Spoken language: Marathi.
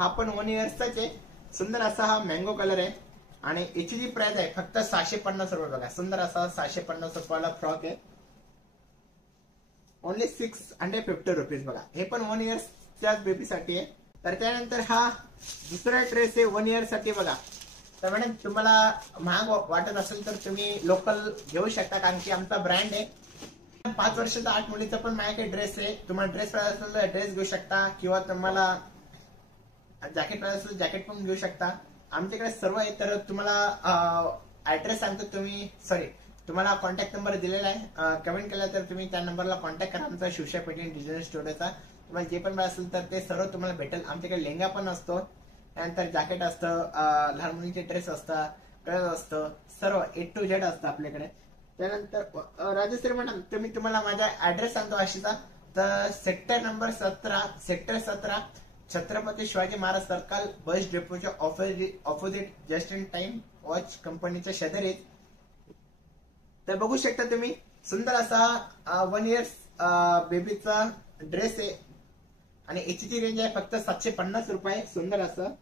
हा पण 1 इयर्सचाच आहे. सुंदर असा हा मँगो कलर आहे आणि याची जी प्राइस आहे फक्त 650 रुपये. बघा सुंदर असा 650 रुपयाला फ्रॉक आहे. Only 650 rupees. बघा हे पण 1 इयर्सच्याच बेबीसाठी आहे. तर त्यानंतर हा दुसरा ड्रेस आहे 1 इयर साठी. बघा तर मॅडम तुम्हाला महाग वाटत असेल तर तुम्ही लोकल घेऊ शकता, कारण की आमचा ब्रँड आहे. 5 वर्षाचा 8 मुलीचा पण माझ्याकडे ड्रेस आहे. तुम्हाला ड्रेस पाहिजे असेल तर ड्रेस घेऊ शकता किंवा तुम्हाला जॅकेट पाहिजे असेल जॅकेट पण घेऊ शकता. आमच्याकडे सर्व आहे. तर तुम्हाला ऍड्रेस सांगतो, तुम्हाला कॉन्टॅक्ट नंबर दिलेला आहे. कमेंट केला तर तुम्ही त्या नंबरला कॉन्टॅक्ट करा. आमचा शिवशाही पेटिंग डिझायनर स्टुडिओचा. तुम्हाला जे पण पाहिजे असेल तर ते सर्व तुम्हाला भेटेल. आमच्याकडे लेंगा पण असतो, त्यानंतर जॅकेट असतं, लहान मुलीचे ड्रेस असतात, कलर असतं, सर्व A to Z असतं आपल्याकडे. त्यानंतर राजश्री मॅडम तुम्हाला माझा ऍड्रेस सांगतो वाशीचा. तर sector 17 Chhatrapati Shivaji Maharaj circle bus डेपोच्या opposite just in time watch कंपनीच्या शेजारी. तर बघू शकता तुम्ही सुंदर असा 1 इयर्स बेबीचा ड्रेस आहे आणि याची रेंज आहे फक्त 750 रुपये. सुंदर असं